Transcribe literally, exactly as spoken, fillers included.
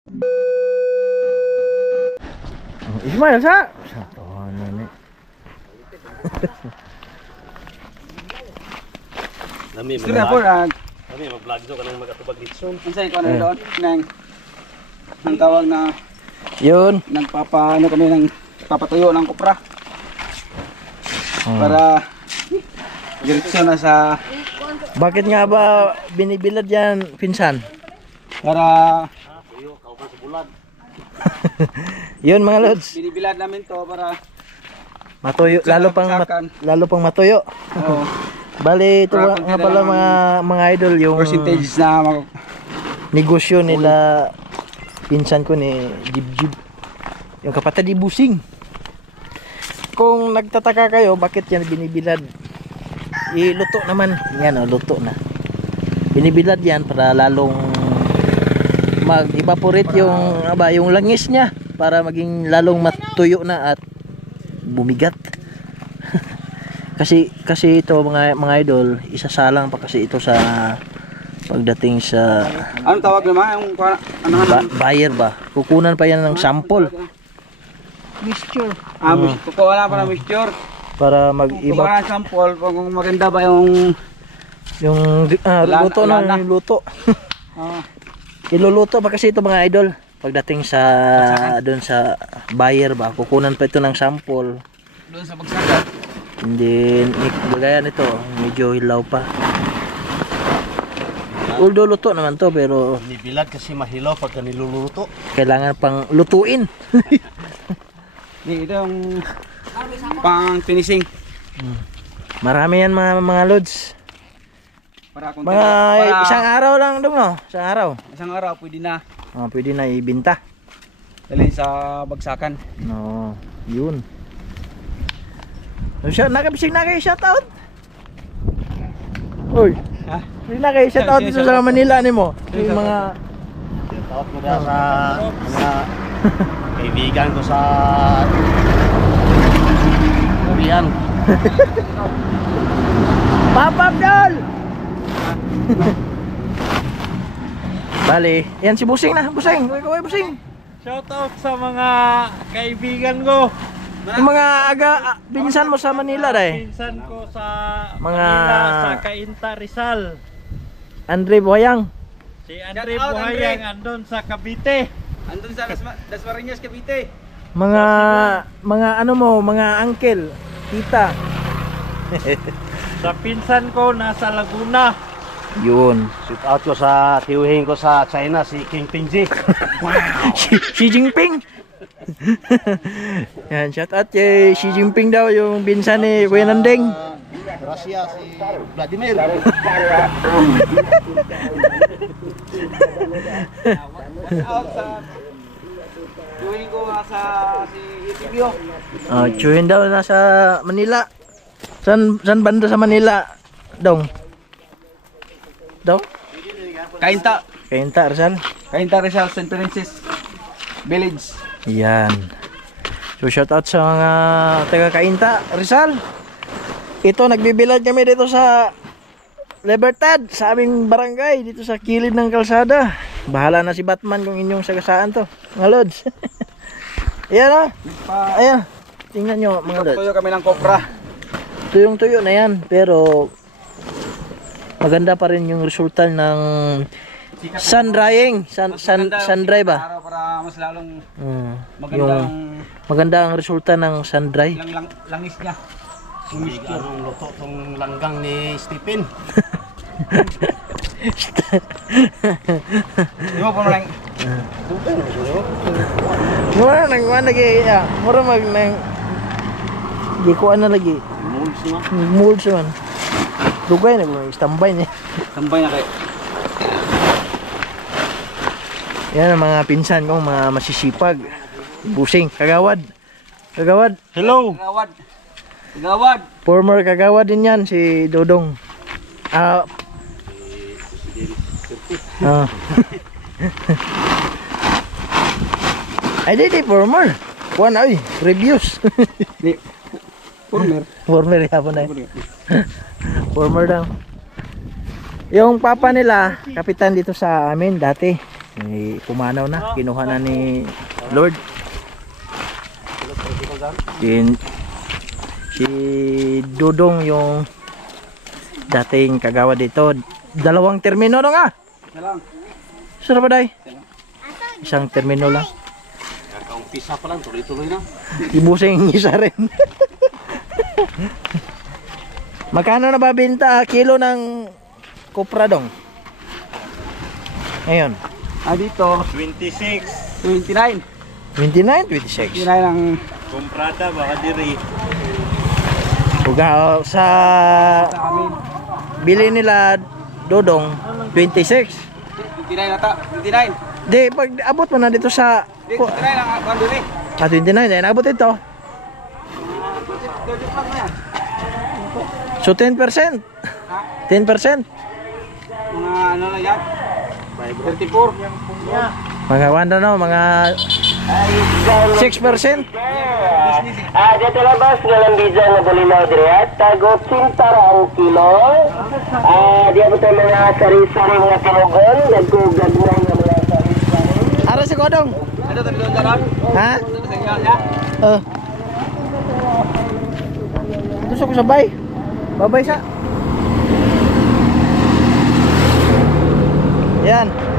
Ismail sa. Sa tawanan ni. Nami Sira po mag na. Nami mag-vlog do kanang magatubag dito. Unsay ko na doon nang ang tawag na Yun. nagpapa ano kami ng papatuyo ng kopra Hmm. para direksyon na sa Bakit nga ba binibilad yan, pinsan? para Tuyo kauban sa bulan. Yun mga lods. binibilad namin to para Matuyo, lalo pang mat, Bagsakan. lalo pang matuyo. oh, Bali ito Para nga pala konti mga mga idol yung percentage na mag negosyo nila pinsan ko ni Jibjib. Yung kapatid ni Busing. Kung nagtataka kayo bakit yan binibilad, iluto naman. Yan o, luto na. Binibilad yan para lalong mag-evaporate yung aba, yung langis niya para maging lalong matuyo na at bumigat. kasi kasi ito mga mga idol, isasalang pa kasi ito sa pagdating sa anong tawag naman yung para ano ba, ano buyer ba. Kukunan pa yan ng sample. Mixture. ah, Hmm. kukuha na pa ng mixture Para kukuha mag-iba na ng sample kung maganda ba yung yung ah, Lana- luto lana. na yung luto. ah, Iluluto pa kasi ito mga idol. Pagdating sa doon sa buyer ba, kukunan pa ito ng sample. doon sa bagsakan. Hindi gaya nito, medyo hilaw pa. Although luto naman to pero Nibilad kasi mahilaw pagka niluluto. kailangan pang lutuin. Di, ito yung pang finishing Marami yan mga mga lods. para kung Mga para isang araw lang dong no, isang araw. isang araw pwede na Ah, pwede na ibenta. dalhin sa bagsakan. No, yun. So, siya nakabisig na kayo shout out. Oy, Ha? hindi na kayo shout out dito sa Manila nimo. Yung mga Tawag ko na sa mga kaibigan ko sa Korean. Papap dol. Bali, yan si Busing na, Busing. Uy, uy, Busing. Shout out sa mga kaibigan ko. Yung mga aga ah, pinsan mo sa Manila dai. Pinsan ko sa Mga- Manila, sa Cainta Rizal. Andre Boyang. Si Andre Shout out, Buhayang Andre. andun sa Cavite. Andun sa Las, Las Marinas, Cavite. Mga mga ano mo, mga uncle, tita. Sa pinsan ko nasa Laguna. Yun. Shout out ko sa tiuhin ko sa China, si King Pingji. Xi, Xi Jinping. Yan, shout out kay Xi Jinping daw yung pinsan ni Kuya Nandeng. Russia, si Vladimir. Out sa Tuwing ko nga sa si Itibio. Ah, tsuhin daw nasa Manila. San san banda sa Manila? Dong. Dong? Kainta. Kainta Rizal. Kainta Rizal, Saint Francis Village. Yan. So shout out sa mga taga Kainta Rizal. Ito nagbibilad kami dito sa Libertad, sa aming barangay dito sa kilid ng kalsada. Bahala na si Batman kung inyong sagasaan to, mga lods. Ayan o. Pa, Ayan. Tingnan nyo mga lods. tuyo kami ng kopra. Tuyong tuyo na yan, pero maganda pa rin yung resulta ng sun drying, sun, sun, sun dry ba? Araw para mas lalong Hmm. maganda Yung ang maganda ang resulta ng sun dry. lang, lang, langis niya. Hindi anong luto tong langgang ni Stephen. Di mo po lang Mura nang kuan lagi ya. Mura mag nang di kuan na lagi. Molds nga. Molds man. Dugay na ko standby niya. tambay na kayo. Yan ang mga pinsan ko, mga masisipag. Busing, kagawad. Kagawad. Hello. Gawad. Gawad. Former kagawad din yan si Dodong. Ah. Ah. Ay di di former. Kuan ay reviews. Di. Former. Former yapon na. Former daw. Yung papa nila, kapitan dito sa amin dati. May pumanaw na, kinuha na ni Lord. Din si Dudong yung dating kagawa dito. Dalawang termino na nga. Isa lang. Sarap ba day? Isang termino lang. Kakaumpisa pa lang, tuloy-tuloy na. Ibusing isa rin. Magkano na ba benta kilo ng kopra dong? Ngayon, Ah, dito, twenty-six. twenty-nine. twenty-nine, twenty-six. twenty-nine ang Comprada, baka diri. Uga sa sa amin. bili nila Dodong twenty-six. twenty-nine ata. twenty-nine. Di pag abot mo na dito sa Di, twenty-nine ang kwan dito eh. ah, twenty-nine, eh abot ito. thirty lang na yan. So ten percent. ten percent. Mga ano lang yan. thirty-four. Mga wanda no, mga six percent. Ah, dito labas nga lang video nga bulinaw diri at tago sintara ang kilo. Ah, di abot ang mga sari-sari mga tinugon, nagkugad na nga mga sari-sari. Ara si Kodong. Ano tabi doon jalan? Ha? Ano sa inyo niya? Uh. Gusto ko sabay. Babay sa. Yan.